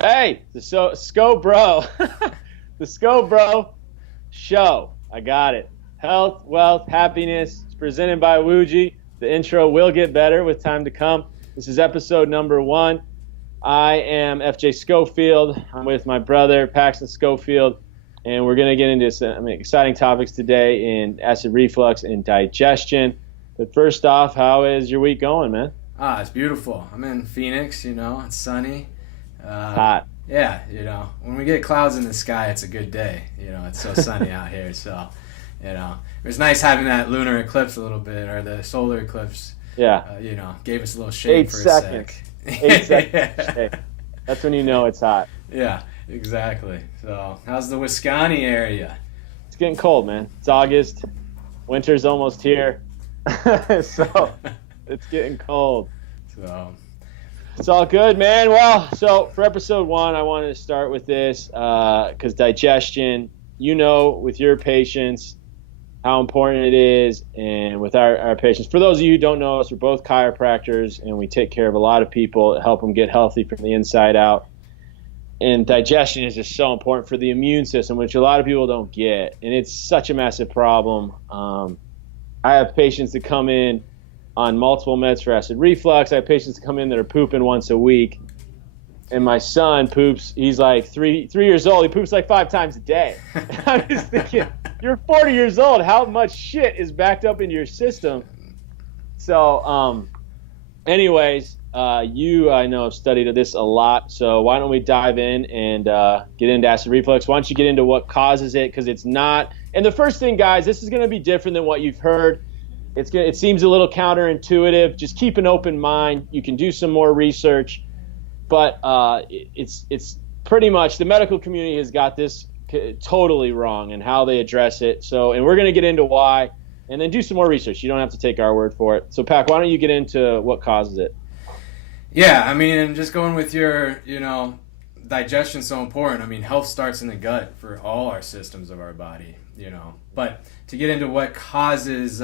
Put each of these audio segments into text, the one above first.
Hey, the SchoBro, the SchoBro Show. I got it. Health, wealth, happiness. It's presented by Wuji. The intro will get better with time to come. This is episode number 1. I am FJ Schofield. I'm with my brother Paxton Schofield, and we're going to get into some exciting topics today in acid reflux and digestion. But first off, how is your week going, man? It's beautiful. I'm in Phoenix, it's sunny. Hot. Yeah, when we get clouds in the sky, it's a good day. It's so sunny out here. So, it was nice having that lunar eclipse a little bit, or the solar eclipse. Yeah. Gave us a little shade 8 for seconds. a sec. 8 seconds. Hey, that's when you know it's hot. Yeah, exactly. So, how's the Wisconsin area? It's getting cold, man. It's August. Winter's almost here. So, it's getting cold. So, it's all good, man. Well, so for episode 1, I wanted to start with this because digestion, with your patients, how important it is, and with our patients. For those of you who don't know us, we're both chiropractors, and we take care of a lot of people, help them get healthy from the inside out. And digestion is just so important for the immune system, which a lot of people don't get, and it's such a massive problem. I have patients that come in on multiple meds for acid reflux. I have patients that come in that are pooping once a week. And my son poops, he's like three years old. He poops like 5 times a day. I'm just thinking, you're 40 years old. How much shit is backed up into your system? So, anyways, you, I know, have studied this a lot. So why don't we dive in and get into acid reflux? Why don't you get into what causes it? Because it's not. And the first thing, guys, this is going to be different than what you've heard. It seems a little counterintuitive. Just keep an open mind. You can do some more research, but it's pretty much the medical community has got this totally wrong and how they address it. So, and we're going to get into why, and then do some more research. You don't have to take our word for it. So, Pac, why don't you get into what causes it? Yeah, and just going with your, digestion's so important. Health starts in the gut for all our systems of our body, But to get into what causes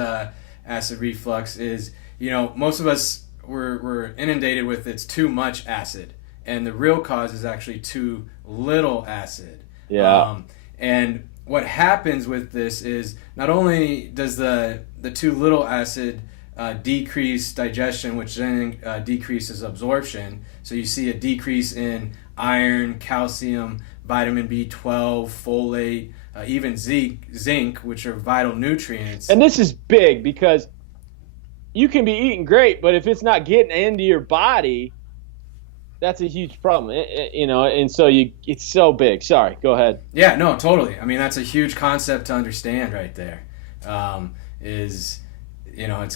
acid reflux is, most of us we're inundated with it's too much acid, and the real cause is actually too little acid. Yeah. And what happens with this is not only does the too little acid decrease digestion, which then decreases absorption. So you see a decrease in iron, calcium, vitamin B12, folate, even zinc, which are vital nutrients. And this is big because you can be eating great, but if it's not getting into your body, that's a huge problem. And so it's so big. Sorry, go ahead. Yeah, no, totally. That's a huge concept to understand right there. It's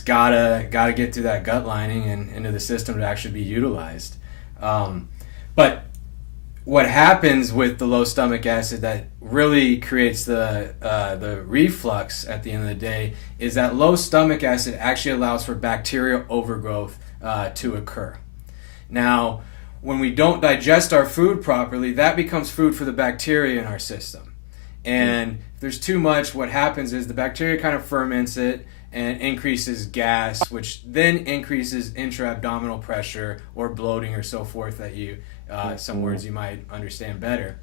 gotta get through that gut lining and into the system to actually be utilized. But what happens with the low stomach acid that really creates the reflux at the end of the day is that low stomach acid actually allows for bacterial overgrowth to occur. Now, when we don't digest our food properly, that becomes food for the bacteria in our system. And if there's too much, what happens is the bacteria kind of ferments it and increases gas, which then increases intra-abdominal pressure or bloating or so forth that some words you might understand better,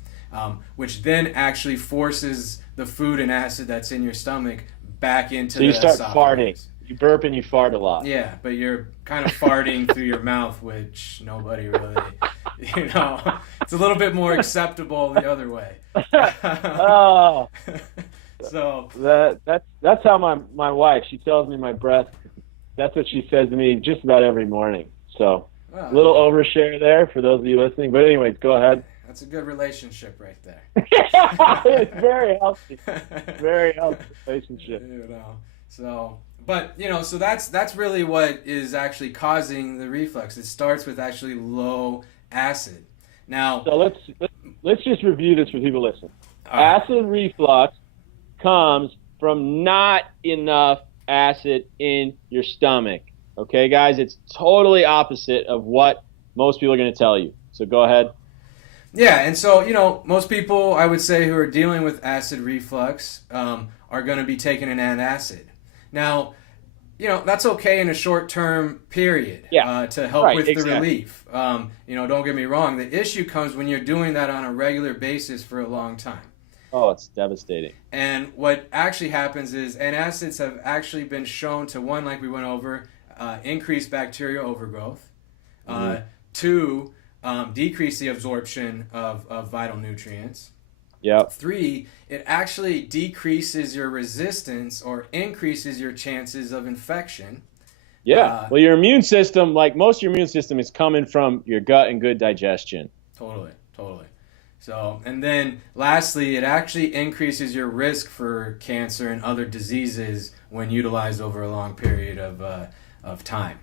which then actually forces the food and acid that's in your stomach back into the esophagus. So you start farting. You burp and you fart a lot. Yeah, but you're kind of farting through your mouth, which nobody really, it's a little bit more acceptable the other way. Oh. So that's how my wife, she tells me my breath. That's what she says to me just about every morning. So a little overshare there for those of you listening. But anyways, go ahead. That's a good relationship right there. It's very healthy. Very healthy relationship. So that's really what is actually causing the reflux. It starts with actually low acid. Now, so let's just review this for people listening. Acid reflux comes from not enough acid in your stomach. Okay, guys, it's totally opposite of what most people are going to tell you. So go ahead. Yeah, and so, most people, I would say, who are dealing with acid reflux are going to be taking an antacid. Now, that's okay in a short-term period to help with the relief. Don't get me wrong. The issue comes when you're doing that on a regular basis for a long time. Oh, it's devastating. And what actually happens is antacids have actually been shown to, one, like we went over, increase bacterial overgrowth, two, decrease the absorption of vital nutrients. Yep. 3, it actually decreases your resistance or increases your chances of infection. Yeah. Well, your immune system, like most of your immune system, is coming from your gut and good digestion. Totally. So, and then lastly, it actually increases your risk for cancer and other diseases when utilized over a long period of time.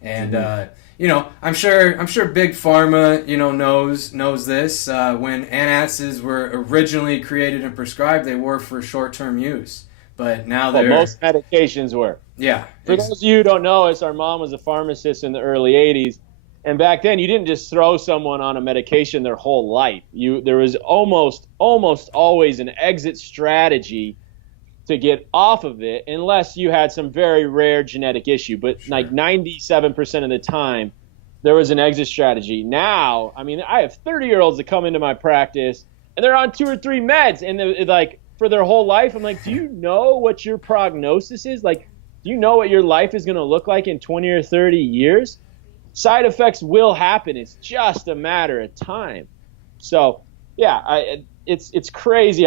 And I'm sure Big Pharma knows this. When antacids were originally created and prescribed, they were for short-term use. But now most medications were. Yeah. For those of you who don't know us, our mom was a pharmacist in the early 80s. And back then, you didn't just throw someone on a medication their whole life. There was almost always an exit strategy to get off of it, unless you had some very rare genetic issue. But like 97% of the time, there was an exit strategy. Now, I mean, I have 30-year-olds that come into my practice, and they're on 2 or 3 meds, and they're like for their whole life. I'm like, do you know what your prognosis is? Like, do you know what your life is going to look like in 20 or 30 years? Side effects will happen. It's just a matter of time. So, yeah, it's crazy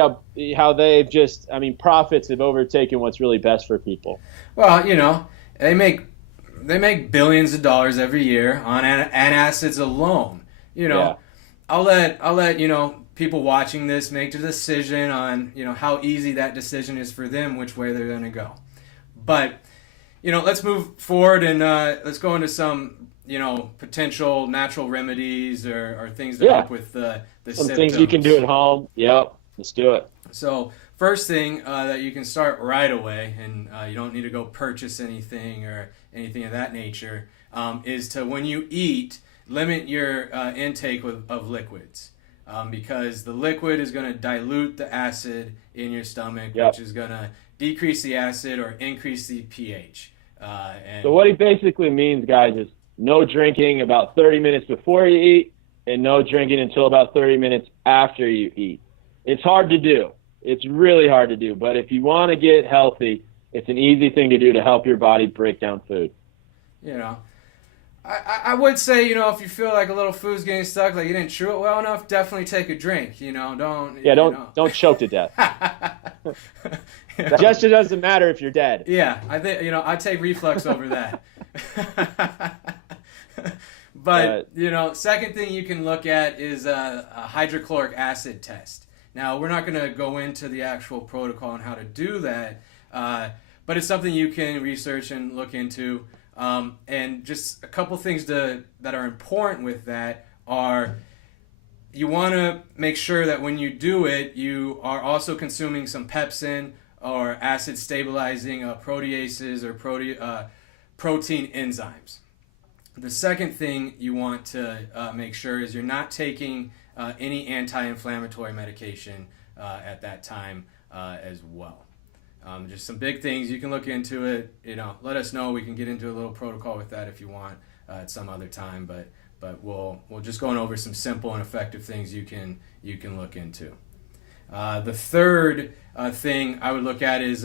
how they've just, profits have overtaken what's really best for people. Well, they make billions of dollars every year on antacids alone. I'll let people watching this make the decision on how easy that decision is for them, which way they're going to go. But let's move forward and let's go into some potential natural remedies or things that help with the some symptoms. Things you can do at home. Yep, let's do it. So first thing that you can start right away, and you don't need to go purchase anything or anything of that nature, is to, when you eat, limit your intake of liquids, because the liquid is going to dilute the acid in your stomach, which is going to decrease the acid or increase the pH. So what he basically means, guys, is no drinking about 30 minutes before you eat, and no drinking until about 30 minutes after you eat. It's hard to do. It's really hard to do. But if you want to get healthy, it's an easy thing to do to help your body break down food. I would say, if you feel like a little food's getting stuck, like you didn't chew it well enough, definitely take a drink. Don't choke to death. Digestion doesn't matter if you're dead. Yeah, I think I take reflux over that. But second thing you can look at is a hydrochloric acid test. Now, we're not going to go into the actual protocol on how to do that, but it's something you can research and look into. And just a couple things that are important with that are, you want to make sure that when you do it, you are also consuming some pepsin or acid stabilizing proteases or protein enzymes. The second thing you want to make sure is you're not taking any anti-inflammatory medication at that time as well. Just some big things. You can look into it. Let us know. We can get into a little protocol with that if you want at some other time. But we'll just going over some simple and effective things you can look into. The third thing I would look at is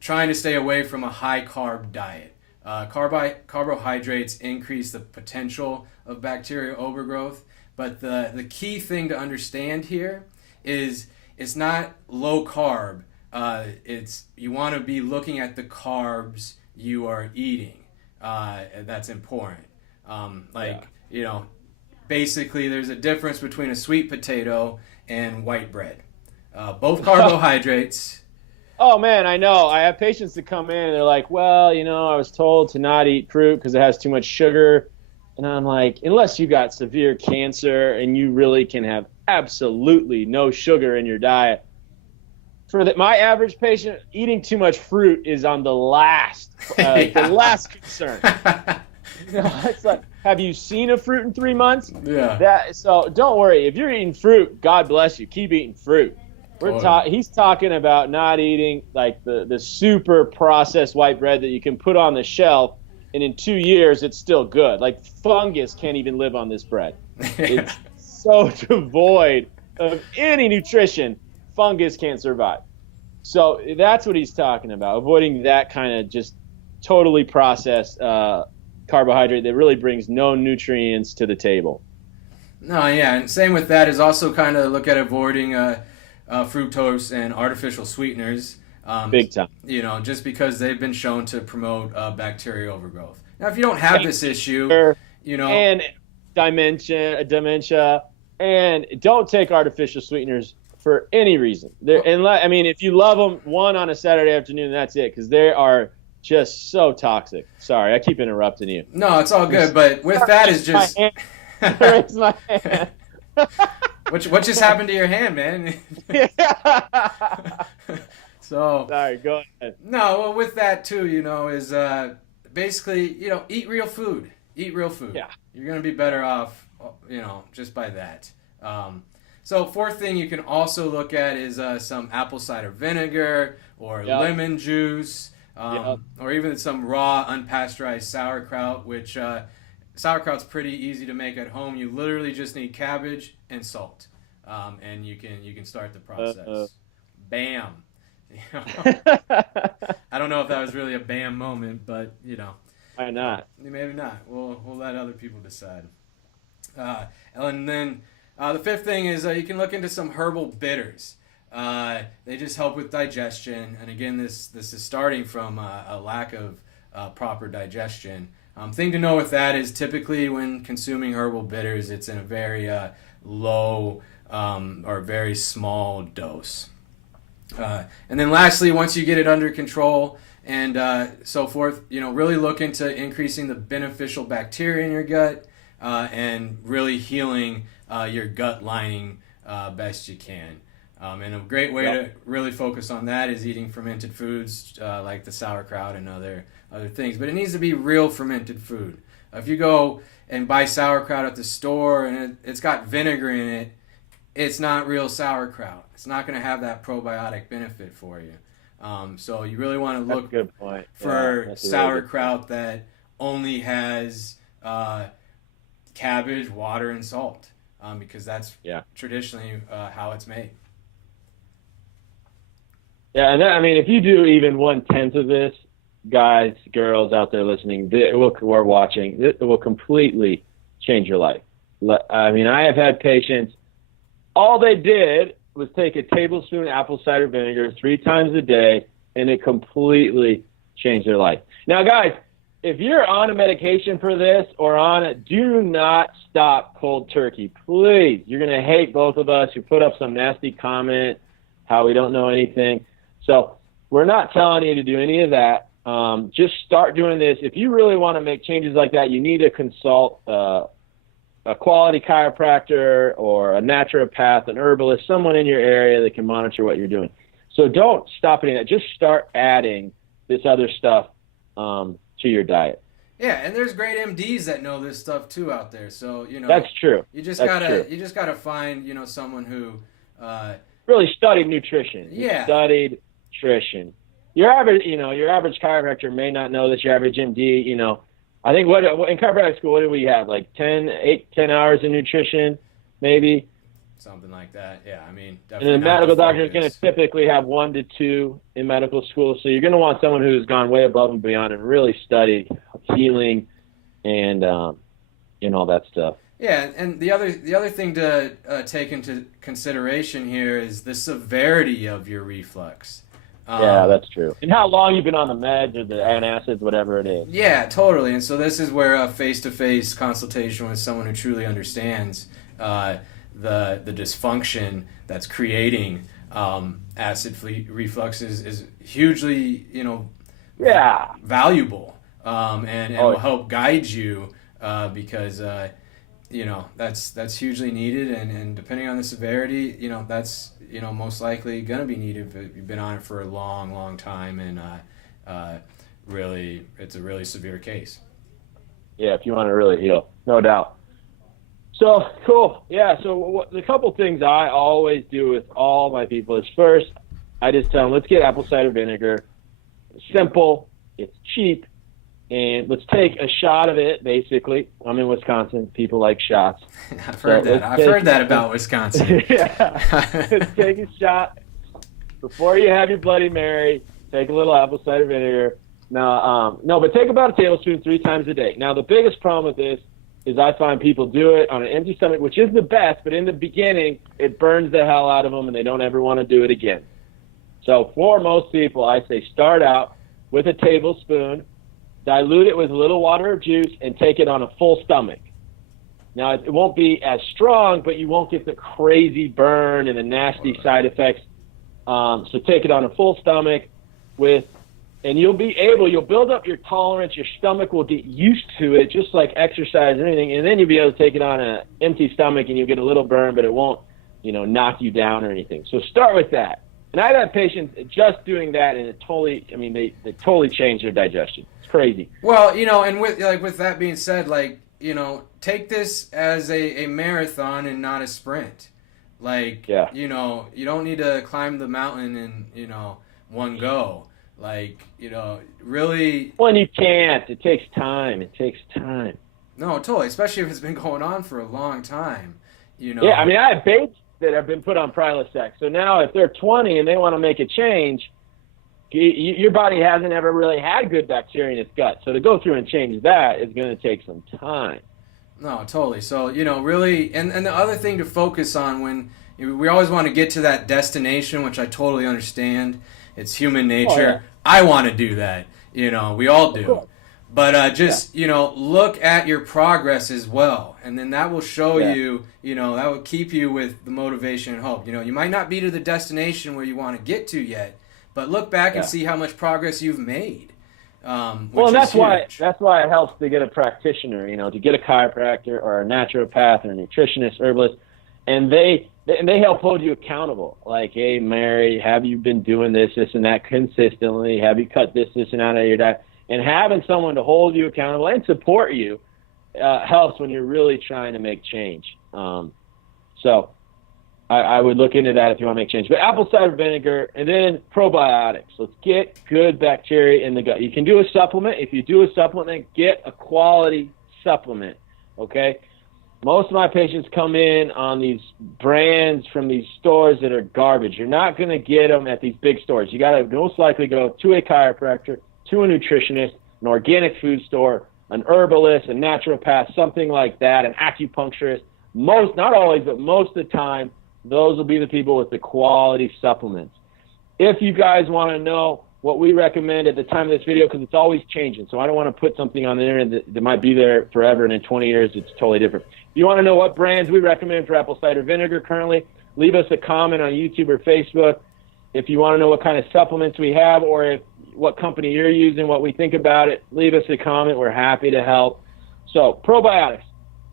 trying to stay away from a high carb diet. Carbohydrates increase the potential of bacterial overgrowth, but the key thing to understand here is it's not low carb. It's, you want to be looking at the carbs you are eating. That's important. Basically there's a difference between a sweet potato and white bread. Both carbohydrates. Oh, man, I know. I have patients that come in and they're like, well, I was told to not eat fruit because it has too much sugar. And I'm like, unless you got severe cancer and you really can have absolutely no sugar in your diet. My average patient, eating too much fruit is on the last concern. It's like, have you seen a fruit in 3 months? Yeah. So don't worry. If you're eating fruit, God bless you. Keep eating fruit. He's talking about not eating like the super processed white bread that you can put on the shelf, and in 2 years it's still good. Like fungus can't even live on this bread. It's so devoid of any nutrition. Fungus can't survive. So that's what he's talking about, avoiding that kind of just totally processed carbohydrate that really brings no nutrients to the table. No, yeah, and same with that is also kind of look at avoiding fructose and artificial sweeteners. Big time. You know, just because they've been shown to promote bacterial overgrowth. Now, if you don't have this issue, you know, and dementia, and don't take artificial sweeteners for any reason. If you love them, one on a Saturday afternoon, that's it, because they are just so toxic. Sorry, I keep interrupting you. No, it's all good. But with that is just. Raise my hand. What just happened to your hand, man? So. Sorry, go ahead. No, well, with that too, you know, is basically, you know, eat real food. Eat real food. Yeah. You're gonna be better off, you know, just by that. So fourth thing you can also look at is some apple cider vinegar or lemon juice, or even some raw unpasteurized sauerkraut, which sauerkraut's pretty easy to make at home. You literally just need cabbage and salt, and you can start the process. Bam. You know? I don't know if that was really a bam moment, but you know. Why not? Maybe not. We'll let other people decide. And then the fifth thing is you can look into some herbal bitters. They just help with digestion, and again, this is starting from a lack of proper digestion. Thing to know with that is typically when consuming herbal bitters, it's in a very low or very small dose. And then lastly, once you get it under control and so forth, you know, really look into increasing the beneficial bacteria in your gut and really healing your gut lining best you can. And a great way to really focus on that is eating fermented foods like the sauerkraut and other things. But it needs to be real fermented food. If you go and buy sauerkraut at the store and it's got vinegar in it, it's not real sauerkraut. It's not going to have that probiotic benefit for you. So you really want to look for sauerkraut that only has cabbage, water, and salt, because that's traditionally how it's made. Yeah, and if you do even 1/10 of this, guys, girls out there listening, or watching, it will completely change your life. I have had patients, all they did was take a tablespoon apple cider vinegar 3 times a day, and it completely changed their life. Now, guys, if you're on a medication for this or on it, do not stop cold turkey. Please. You're going to hate both of us. You put up some nasty comment, how we don't know anything. So we're not telling you to do any of that. Just start doing this. If you really want to make changes like that, you need to consult a quality chiropractor or a naturopath, an herbalist, someone in your area that can monitor what you're doing. So don't stop any of that. Just start adding this other stuff to your diet. Yeah, and there's great MDs that know this stuff too out there. So, you know, that's true. You just gotta find, you know, someone who really studied nutrition. Yeah. Studied nutrition. Your average chiropractor may not know this. Your average MD, you know, I think in chiropractic school, what do we have? Like 10 hours of nutrition, maybe? Something like that. Yeah, definitely. And the medical doctor is going to typically have 1 to 2 in medical school. So you're going to want someone who's gone way above and beyond and really studied healing and all that stuff. Yeah, and the other thing to take into consideration here is the severity of your reflux. Yeah, that's true. And how long you've been on the meds or the antacids, whatever it is. Yeah, totally. And so this is where a face-to-face consultation with someone who truly understands the dysfunction that's creating acid reflux is hugely, valuable, and will help guide you because that's hugely needed, and depending on the severity, that's most likely going to be needed if you've been on it for a long, long time, and really, it's a really severe case. Yeah, if you want to really heal, no doubt. So cool. Yeah. So the couple things I always do with all my people is first, I just tell them, let's get apple cider vinegar. It's simple. It's cheap. And let's take a shot of it, basically. I'm in Wisconsin. People like shots. I've heard that. I've heard that about Wisconsin. Yeah. Let's take a shot. Before you have your Bloody Mary, take a little apple cider vinegar. Now, no, but take about a tablespoon 3 times a day. Now, the biggest problem with this is I find people do it on an empty stomach, which is the best, but in the beginning, it burns the hell out of them, and they don't ever want to do it again. So for most people, I say start out with a tablespoon, dilute it with a little water or juice, and take it on a full stomach. Now, it won't be as strong, but you won't get the crazy burn and the nasty side effects. So take it on a full stomach and you'll build up your tolerance. Your stomach will get used to it, just like exercise and anything. And then you'll be able to take it on an empty stomach and you'll get a little burn, but it won't, knock you down or anything. So start with that. And I've had patients just doing that, and they totally change their digestion. It's crazy. Well, and with that being said, take this as a marathon and not a sprint. Yeah. You don't need to climb the mountain in, one go. Really. Well, you can't. It takes time. No, totally. Especially if it's been going on for a long time, Yeah, I have babes that have been put on Prilosec. So now if they're 20 and they want to make a change, your body hasn't ever really had good bacteria in its gut. So to go through and change that is going to take some time. No, totally. So, really, and the other thing to focus on when we always want to get to that destination, which I totally understand. It's human nature. Oh, yeah. I want to do that. We all do. But look at your progress as well. And then that will show you, that will keep you with the motivation and hope. You might not be to the destination where you want to get to yet, but look back and see how much progress you've made. Well, that's why it helps to get a practitioner, to get a chiropractor or a naturopath or a nutritionist, herbalist, and they help hold you accountable. Like, hey, Mary, have you been doing this and that consistently? Have you cut this and out of your diet? And having someone to hold you accountable and support you helps when you're really trying to make change. So I would look into that if you want to make change. But apple cider vinegar and then probiotics. Let's get good bacteria in the gut. You can do a supplement. If you do a supplement, get a quality supplement, okay? Most of my patients come in on these brands from these stores that are garbage. You're not going to get them at these big stores. You got to most likely go to a chiropractor, to a nutritionist, an organic food store, an herbalist, a naturopath, something like that, an acupuncturist. Not always, but most of the time, those will be the people with the quality supplements. If you guys want to know what we recommend at the time of this video, because it's always changing, so I don't want to put something on the internet that might be there forever, and in 20 years it's totally different. If you want to know what brands we recommend for apple cider vinegar currently, leave us a comment on YouTube or Facebook. If you want to know what kind of supplements we have, or what company you're using, what we think about it, leave us a comment. We're happy to help. So probiotics.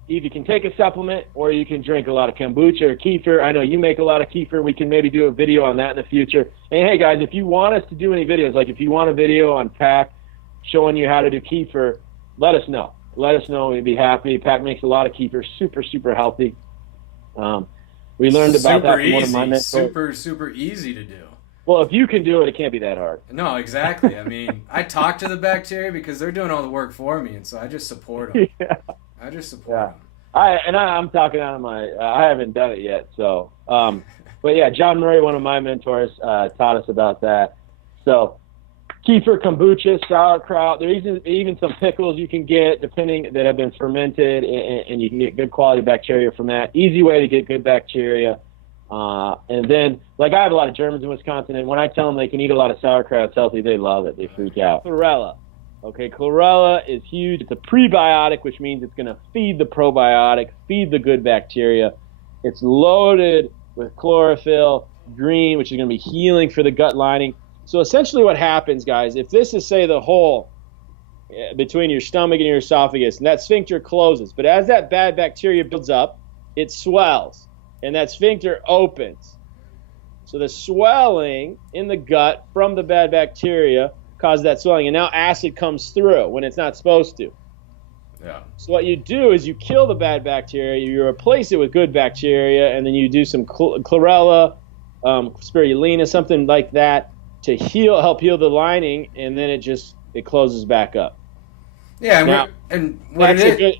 Either you can take a supplement or you can drink a lot of kombucha or kefir. I know you make a lot of kefir. We can maybe do a video on that in the future. And hey, guys, if you want us to do any videos, like if you want a video on Pack showing you how to do kefir, let us know. Let us know. We'd be happy. Pack makes a lot of kefir, super, super healthy. We learned about that from one of my mentors. Super easy to do. Well, if you can do it, it can't be that hard. No, exactly. I talk to the bacteria because they're doing all the work for me, and so I just support them. Yeah. I just support them. I'm talking out of my. I haven't done it yet, so. But yeah, John Murray, one of my mentors, taught us about that. So, kefir, kombucha, sauerkraut. There's even some pickles you can get, that have been fermented, and you can get good quality bacteria from that. Easy way to get good bacteria. And then, I have a lot of Germans in Wisconsin, and when I tell them they can eat a lot of sauerkraut, it's healthy, they love it. They freak out. Chlorella. Okay, chlorella is huge. It's a prebiotic, which means it's going to feed the probiotic, feed the good bacteria. It's loaded with chlorophyll, green, which is going to be healing for the gut lining. So essentially what happens, guys, if this is, say, the hole between your stomach and your esophagus, and that sphincter closes, but as that bad bacteria builds up, it swells, and that sphincter opens. So the swelling in the gut from the bad bacteria cause that swelling, and now acid comes through when it's not supposed to. Yeah. So what you do is you kill the bad bacteria, you replace it with good bacteria, and then you do some chlorella, spirulina, something like that to help heal the lining, and then it closes back up. Yeah, and what it is.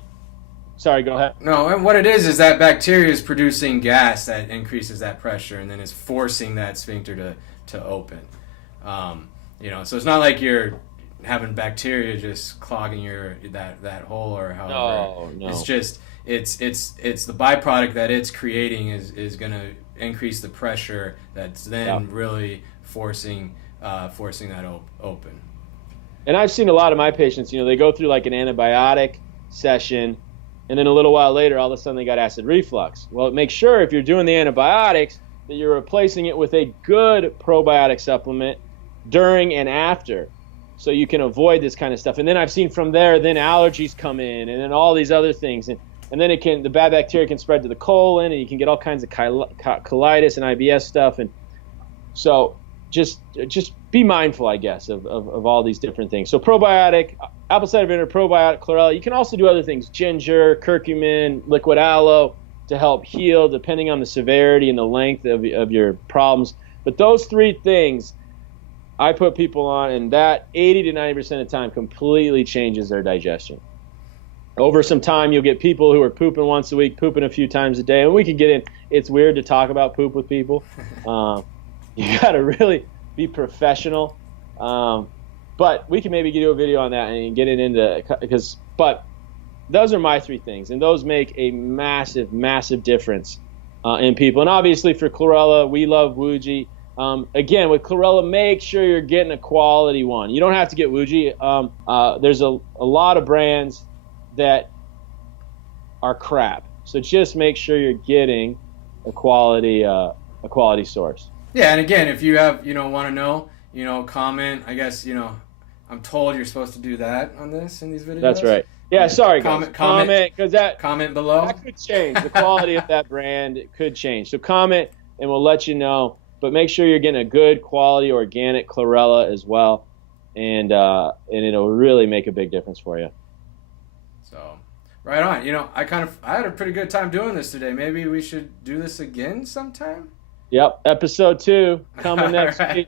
Sorry, go ahead. No, and what it is that bacteria is producing gas that increases that pressure, and then is forcing that sphincter to open. So it's not like you're having bacteria just clogging that hole or however. No. It's just it's the byproduct that it's creating is going to increase the pressure that's then really forcing that open. And I've seen a lot of my patients, they go through like an antibiotic session, and then a little while later, all of a sudden they got acid reflux. Well, make sure if you're doing the antibiotics that you're replacing it with a good probiotic supplement during and after, so you can avoid this kind of stuff. And then I've seen from there, then allergies come in, and then all these other things, and then the bad bacteria can spread to the colon, and you can get all kinds of colitis and IBS stuff. And so just be mindful, I guess, of all these different things. So probiotic, apple cider vinegar, probiotic, chlorella. You can also do other things: ginger, curcumin, liquid aloe, to help heal depending on the severity and the length of your problems. But those three things I put people on, and that 80 to 90% of the time completely changes their digestion. Over some time, you'll get people who are pooping once a week, pooping a few times a day. And we could get in. It's weird to talk about poop with people. You got to really be professional. But we can maybe do a video on that and get it into but those are my three things, and those make a massive, massive difference in people. And obviously for chlorella, we love Wuji. Again, with chlorella, make sure you're getting a quality one. You don't have to get Wuji. There's a lot of brands that are crap. So just make sure you're getting a quality source. Yeah, and again, if you have, want to know, comment. I guess, I'm told you're supposed to do that on this in these videos. That's right. Yeah, sorry guys. Comment, because comment below. That could change. The quality of that brand could change. So comment, and we'll let you know. But make sure you're getting a good quality organic chlorella as well, and it'll really make a big difference for you. So, right on. I had a pretty good time doing this today. Maybe we should do this again sometime. Yep, episode 2 coming next week.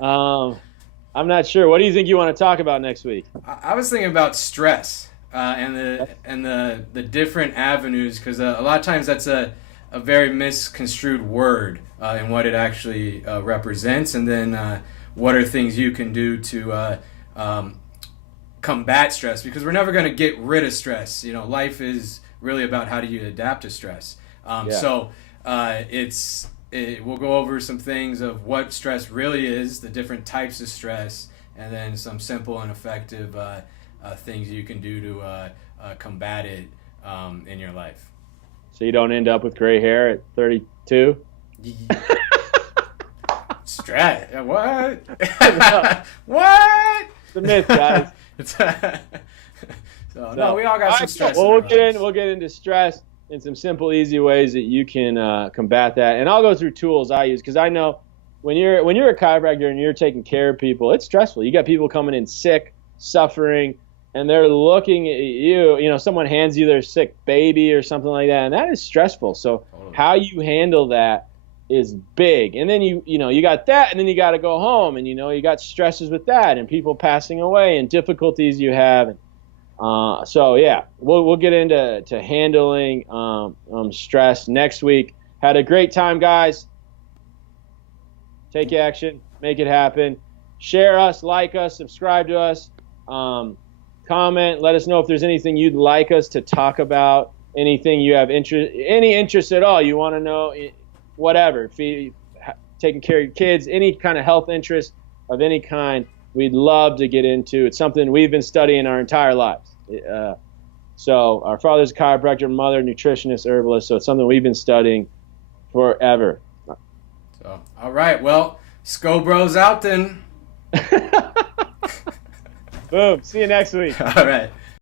I'm not sure. What do you think you want to talk about next week? I was thinking about stress and the different avenues, because a lot of times that's a very misconstrued word in what it actually represents, and then what are things you can do to combat stress, because we're never going to get rid of stress. Life is really about how do you adapt to stress. So we'll go over some things of what stress really is, the different types of stress, and then some simple and effective things you can do to combat it in your life. So you don't end up with gray hair at 32? Stress? What? What? It's a myth, guys. No, we all got some stress. Well, we'll get into stress and some simple, easy ways that you can combat that. And I'll go through tools I use, because I know when you're a chiropractor and you're taking care of people, it's stressful. You got people coming in sick, suffering, and they're looking at you. Someone hands you their sick baby or something like that, and that is stressful. So how you handle that is big. And then you got that, and then you got to go home, and you got stresses with that, and people passing away, and difficulties you have. So yeah, we'll get into handling stress next week. Had a great time, guys. Take action, make it happen. Share us, like us, subscribe to us. Comment, let us know if there's anything you'd like us to talk about, anything you have any interest at all. You want to know, whatever, taking care of your kids, any kind of health interest of any kind, we'd love to get into. It's something we've been studying our entire lives. So our father's a chiropractor, mother, nutritionist, herbalist. So it's something we've been studying forever. So, all right. Well, SchoBros out then. Boom. See you next week. All right.